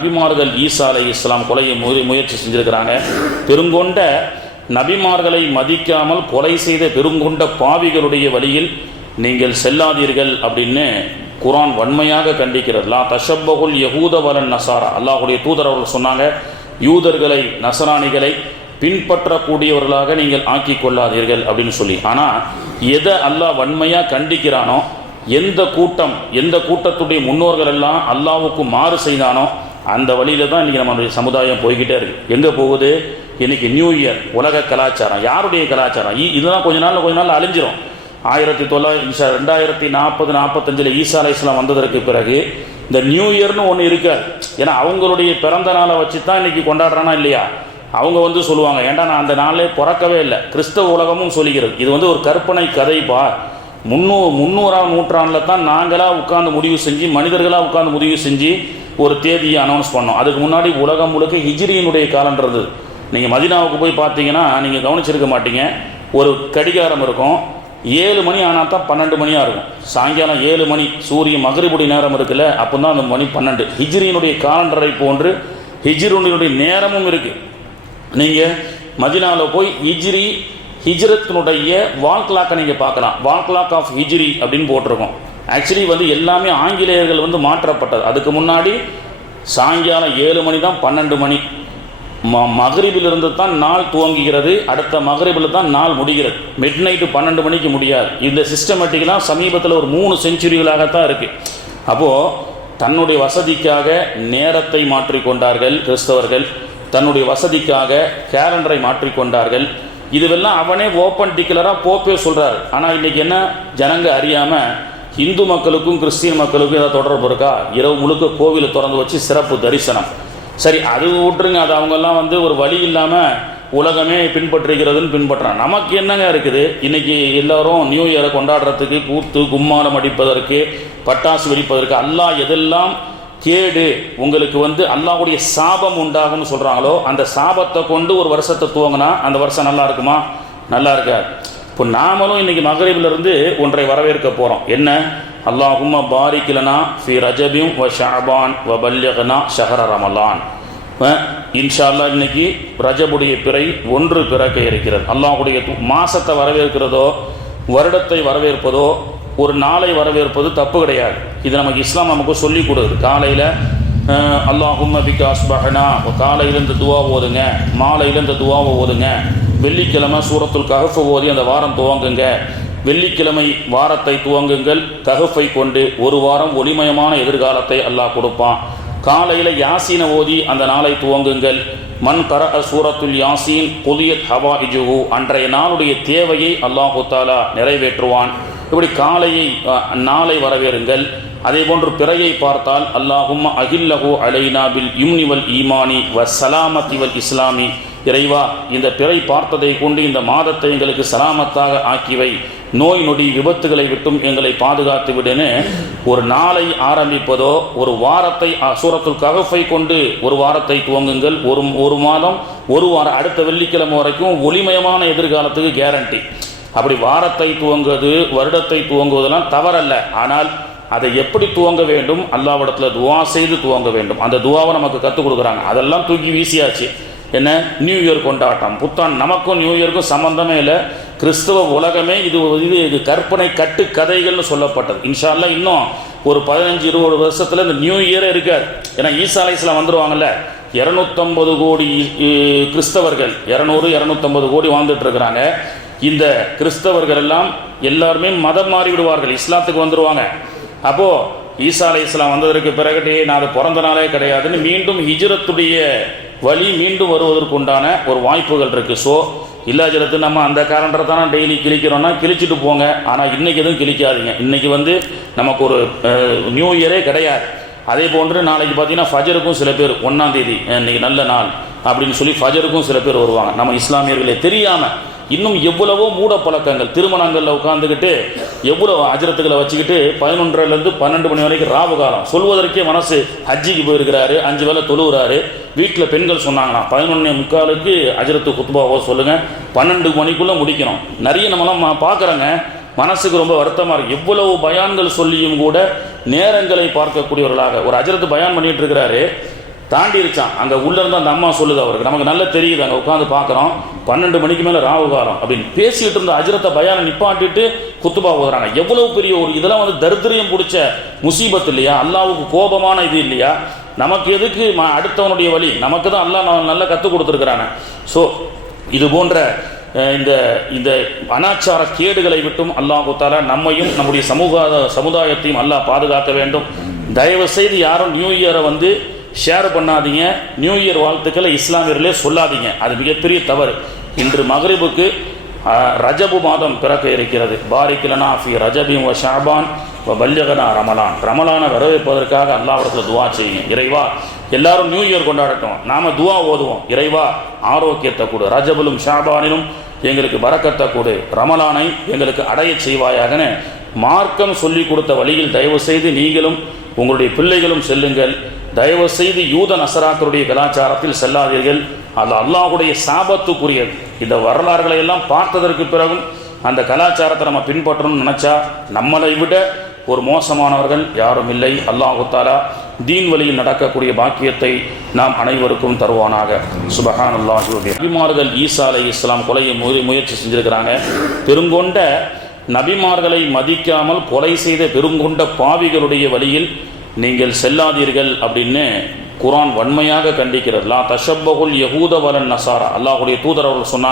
நபிமார்கள் ஈசா அலைஹிஸ்ஸலாம் கொலையை முயற்சி செஞ்சிருக்கிறாங்க. பெருங்கொண்ட நபிமார்களை மதிக்காமல் கொலை செய்த பெருங்கொண்ட பாவிகளுடைய வழியில் நீங்கள் செல்லாதீர்கள் அப்படின்னு குர்ஆன் வன்மையாக கண்டிக்கிறது. லா தஷப்பகுல் யஹூத வலன் நசாரா, அல்லாஹ்வுடைய தூதர் அவர்கள் சொன்னாங்க, யூதர்களை நசராணிகளை பின்பற்றக்கூடியவர்களாக நீங்கள் ஆக்கி கொள்ளாதீர்கள் அப்படின்னு சொல்லி. ஆனால் எதை அல்லாஹ் வன்மையாக கண்டிக்கிறானோ, எந்த கூட்டத்துடைய முன்னோர்கள் எல்லாம் அல்லாஹ்வுக்கு மாறு செய்தானோ அந்த வழியில தான் இன்றைக்கி நம்மளுடைய சமுதாயம் போய்கிட்டே இருக்குது. எங்கே போகுது? இன்றைக்கி நியூ இயர், உலக கலாச்சாரம். யாருடைய கலாச்சாரம்? இதெல்லாம் கொஞ்ச நாள் அழிஞ்சிரும். 2040-45 ஈசா அலைஹிஸ்ஸலாம் வந்ததற்கு பிறகு இந்த நியூ இயர்னு ஒன்று இருக்காது. ஏன்னா அவங்களுடைய பிறந்த நாளை வச்சு தான் இன்றைக்கி கொண்டாடுறானா இல்லையா? அவங்க சொல்லுவாங்க, ஏன்டா நான் அந்த நாளே பிறக்கவே இல்லை. கிறிஸ்தவ உலகமும் சொல்லிக்கிறது இது ஒரு கற்பனை கதைப்பா. 300ஆம் நூற்றாண்டில் தான் நாங்களாக உட்கார்ந்து முடிவு செஞ்சு, மனிதர்களாக உட்கார்ந்து முடிவு செஞ்சு ஒரு தேதியை அனௌன்ஸ் பண்ணோம். அதுக்கு முன்னாடி உலகம் முழுக்க ஹிஜ்ரியினுடைய காலன்றது. நீங்கள் மதீனாவுக்கு போய் பார்த்தீங்கன்னா நீங்கள் கவனிச்சிருக்க மாட்டீங்க, ஒரு கடிகாரம் இருக்கும். 7 மணி ஆனால் தான் 12 மணியாக இருக்கும். சாயங்காலம் 7 மணி சூரிய மகரிபுடைய நேரம் இருக்குல்ல, அப்போ தான் அந்த மணி 12. ஹிஜ்ரியினுடைய காலண்டரை போன்று ஹிஜ்ரியினுடைய நேரமும் இருக்குது. நீங்கள் மதீனாவில் போய் ஹிஜ்ரத்தினுடைய வால் கிளாக்கை நீங்கள் பார்க்கலாம். வால் கிளாக் ஆஃப் ஹிஜ்ரி அப்படின்னு போட்டிருக்கோம். ஆக்சுவலி எல்லாமே ஆங்கிலேயர்கள் மாற்றப்பட்டது. அதுக்கு முன்னாடி சாயங்காலம் 7 மணி தான் 12 மணி. மகரிபிலிருந்து தான் நாள் துவங்குகிறது, அடுத்த மகரிபில் தான் நாள் முடிகிறது. மிட் நைட்டு 12 மணிக்கு முடியாது. இந்த சிஸ்டமேட்டிக்கெலாம் சமீபத்தில் ஒரு 3 செஞ்சுரிகளாகத்தான் இருக்குது. அப்போது தன்னுடைய வசதிக்காக நேரத்தை மாற்றிக்கொண்டார்கள் கிறிஸ்தவர்கள், தன்னுடைய வசதிக்காக கேலண்டரை மாற்றிக்கொண்டார்கள். இதுவெல்லாம் அவனே ஓப்பன் டிக்ளராக போப்பே சொல்கிறார். ஆனால் இன்றைக்கி என்ன, ஜனங்க அறியாமல் இந்து மக்களுக்கும் கிறிஸ்டியன் மக்களுக்கும் ஏதாவது தொடர்பு இருக்கா? இரவு முழுக்க கோவிலை திறந்து வச்சு சிறப்பு தரிசனம். சரி, அது விட்டுருங்க, அது அவங்கெல்லாம் ஒரு வழி இல்லாமல் உலகமே பின்பற்றுகிறதுன்னு பின்பற்றுறான். நமக்கு என்னங்க இருக்குது? இன்றைக்கி எல்லோரும் நியூ இயரை கொண்டாடுறதுக்கு, கூத்து கும்மாளம் அடிப்பதற்கு, பட்டாசு வெடிப்பதற்கு, அல்லாஹ் எதெல்லாம் கேடு உங்களுக்கு அல்லாஹ்வுடைய சாபம் உண்டாகும்னு சொல்கிறாங்களோ அந்த சாபத்தை கொண்டு ஒரு வருஷத்தை துவங்கினா அந்த வருஷம் நல்லா இருக்குமா? நல்லா இருக்காது. இப்போ நாமளும் இன்றைக்கி மகரிபிலிருந்து ஒன்றை வரவேற்க போகிறோம். என்ன? அல்லாஹும்ம பாரிக் லனா ஃபி ரஜபின் வ ஷஅபான் வ பல்லிக்னா ஷஹர ரமலான். இன்ஷா அல்லாஹ் இன்னைக்கு ரஜபுடைய பிறை 1 பிறக்க இருக்கிறது. அல்லாஹ்வுடைய மாசத்தை வரவேற்கிறதோ, வருடத்தை வரவேற்பதோ, ஒரு நாளை வரவேற்பது தப்பு கிடையாது. இது நமக்கு இஸ்லாம் நமக்கு சொல்லி கொடுக்குது. காலையில் அல்லாஹும்ம பிக அஸ்பஹனா, காலையில் இந்த துவா ஓதுங்க, மாலையில் இந்த துவாவை ஓதுங்க. வெள்ளிக்கிழமை சூரத்துல் கஹஃப் ஓதி அந்த வாரம் துவங்குங்க. வெள்ளிக்கிழமை வாரத்தை துவங்குங்கள். கஹஃபை கொண்டு ஒரு வாரம் ஒளிமயமான எதிர்காலத்தை அல்லாஹ் கொடுப்பான். காலையில் யாசீனை ஓதி அந்த நாளை துவங்குங்கள். மன் கரஅ சூரத்துல் யாசீன் குதியத் ஹவாயிஜுஹு, அன்றைய நாளுடைய தேவையை அல்லாஹு தஆலா நிறைவேற்றுவான். இப்படி நாளை வரவேறுங்கள். அதே போன்று பிறையை பார்த்தால் அல்லாஹும்ம அகில்லஹு அலைனா பில் யும்னி வல் ஈமானி வ சலாமத்தி வல் இஸ்லாமி, இறைவா இந்த பிறை பார்த்ததை கொண்டு இந்த மாதத்தை எங்களுக்கு சலாமத்தாக ஆக்கிவை, நோய் நொடி விபத்துகளை விட்டும் எங்களை பாதுகாத்து விடுன்னு ஒரு நாளை ஆரம்பிப்பதோ, ஒரு வாரத்தை சூரத்துல் கஹஃபை கொண்டு ஒரு வாரத்தை துவங்குங்கள். ஒரு மாதம், ஒரு வாரம், அடுத்த வெள்ளிக்கிழமை வரைக்கும் ஒளிமயமான எதிர்காலத்துக்கு கேரண்டி. அப்படி வாரத்தை துவங்குவது, வருடத்தை துவங்குவதெல்லாம் தவறல்ல. ஆனால் அதை எப்படி துவங்க வேண்டும்? அல்லாஹ்விடத்தில் துவா செய்து துவங்க வேண்டும். அந்த துவாவை நமக்கு கற்றுக் கொடுக்குறாங்க. அதெல்லாம் தூக்கி வீசியாச்சு. என்ன? நியூ இயர் கொண்டாட்டம், புத்தாண்டு. நமக்கும் நியூ இயருக்கும் சம்பந்தமே இல்லை. கிறிஸ்தவ உலகமே இது கற்பனை கட்டு கதைகள்னு சொல்லப்பட்டது. இன்ஷா அல்லாஹ் இன்னும் ஒரு 15-20 வருஷத்தில் இந்த நியூ இயரே இருக்காது. ஏன்னா ஈசா அலைஹிஸ்ஸலாம் வந்துடுவாங்கல்ல. 250 கோடி கிறிஸ்தவர்கள், 200-250 கோடி வாழ்ந்துட்டு இருக்கிறாங்க. இந்த கிறிஸ்தவர்கள் எல்லாம் எல்லாருமே மதம் மாறி விடுவார்கள், இஸ்லாத்துக்கு வந்துடுவாங்க. அப்போது ஈசா அலைஹிஸ்ஸலாம் வந்ததற்கு பிறகு நான் அது பிறந்த நாளே கிடையாதுன்னு மீண்டும் ஹிஜ்ரத்துடைய வழி மீண்டும் வருவதற்குண்டான ஒரு வாய்ப்புகள் இருக்குது. ஸோ இல்லாஜலத்து நம்ம அந்த காலண்டரை தானே டெய்லி கிழிக்கிறோன்னா கிழிச்சிட்டு போங்க. ஆனால் இன்றைக்கி எதுவும் கிழிக்காதீங்க. இன்றைக்கி நமக்கு ஒரு நியூ இயரே கிடையாது. அதே போன்று நாளைக்கு பார்த்தீங்கன்னா ஃபஜருக்கும் சில பேர் 1ஆம் தேதி இன்றைக்கி நல்ல நாள் அப்படின்னு சொல்லி ஃபஜருக்கும் சில பேர் வருவாங்க. நம்ம இஸ்லாமியர்களே தெரியாமல் இன்னும் எவ்வளவோ மூட பழக்கங்கள். திருமணங்களில் உட்காந்துக்கிட்டு எவ்வளோ அஜரத்துக்களை வச்சுக்கிட்டு 11லேருந்து 12 மணி வரைக்கும் ராவு காலம். சொல்வதற்கே மனசு. ஹஜ்ஜிக்கு போயிருக்கிறாரு, 5 வேளை தொழுகிறாரு. வீட்டில் பெண்கள் சொன்னாங்களாம் 11:45 அஜரத்து குத்பாவோ சொல்லுங்கள், 12 மணிக்குள்ளே முடிக்கணும். நிறைய நம்மளாம் பார்க்குறோங்க. மனசுக்கு ரொம்ப வருத்தமாக இருக்குது. எவ்வளவு பயான்கள் சொல்லியும் கூட நேரங்களை பார்க்கக்கூடியவர்களாக. ஒரு அஜரத்து பயான் பண்ணிகிட்டு இருக்கிறாரு, தாண்டிருச்சான். அங்கே உள்ளேருந்து அந்த அம்மா சொல்லுது அவருக்கு, நமக்கு நல்லா தெரியுது, அங்கே உட்காந்து பார்க்குறோம் 12 மணிக்கு மேலே ராவுகாரம் அப்படின்னு பேசிக்கிட்டு இருந்த அஜரத்தை பயானை நிப்பாட்டிட்டு குத்துபா ஓதுறாங்க. எவ்வளவு பெரிய ஒரு இதெல்லாம் வந்து தரித்திரியம் பிடிச்ச முசீபத் இல்லையா? அல்லாவுக்கு கோபமான இது இல்லையா? நமக்கு எதுக்கு அடுத்தவனுடைய வழி? நமக்கு தான் அல்லாஹ் நல்லா கற்றுக் கொடுத்துருக்கிறாங்க. ஸோ இது போன்ற இந்த இந்த அனாச்சார கேடுகளை விட்டும் அல்லாஹு தஆலா நம்மையும் நம்முடைய சமுதாயத்தையும் அல்லாஹ் பாதுகாக்க வேண்டும். தயவு செய்து யாரும் நியூ இயரை வந்து ஷேர் பண்ணாதீங்க, நியூ இயர் வாழ்த்துக்களை இஸ்லாமியர்களே சொல்லாதீங்க, அது மிகப்பெரிய தவறு. இன்று மக்ரிபுக்கு ரஜபு மாதம் பிறக்க இருக்கிறது. பாரிக் லனா ஃபி ரஜபின் வ ஷஅபான் வ பல்லிகனா ரமலான். ரமலானை வரவேற்பதற்காக அல்லாஹ்விடத்தில் துவா செய்யுங்க. இறைவா எல்லாரும் நியூ இயர் கொண்டாடட்டும், நாம துவா ஓதுவோம். இறைவா ஆரோக்கியத்தை கொடு, ரஜபிலும் ஷாபானிலும் எங்களுக்கு பரக்கத்தை கொடு, ரமலானை எங்களுக்கு அடைய செய்வாயாகன்னு மார்க்கம் சொல்லி கொடுத்த வழியில் தயவு செய்து நீங்களும் உங்களுடைய பிள்ளைகளும் செல்லுங்கள். தயவு செய்து யூத நசராக்களுடைய கலாச்சாரத்தில் செல்லாதீர்கள். அது அல்லாஹ்வுடைய சாபத்துக்குரியது. இந்த வரலாறுகளை எல்லாம் பார்த்ததற்கு பிறகும் அந்த கலாச்சாரத்தை நம்ம பின்பற்றணும்னு நினச்சா நம்மளை விட ஒரு மோசமானவர்கள் யாரும் இல்லை. அல்லாஹு தஆலா தீன் வழியில் நடக்கக்கூடிய பாக்கியத்தை நாம் அனைவருக்கும் தருவானாக. சுபஹானல்லாஹி வ பிஹம்திஹி. நபிமார்கள் ஈசா அலைஹிஸ்ஸலாம் கொலையை முயற்சி செஞ்சிருக்கிறாங்க. பெருங்கொண்ட நபிமார்களை மதிக்காமல் கொலை செய்த பெருங்கொண்ட பாவிகளுடைய வழியில் நீங்கள் செல்லாதீர்கள் அப்படின்னு குர்ஆன் வன்மையாக கண்டிக்கிறது. லா தஷப்பகுல் யஹூத வலன் நசாரா. அல்லாஹ்வுடைய தூதர் அவர்கள் சொன்னாங்க.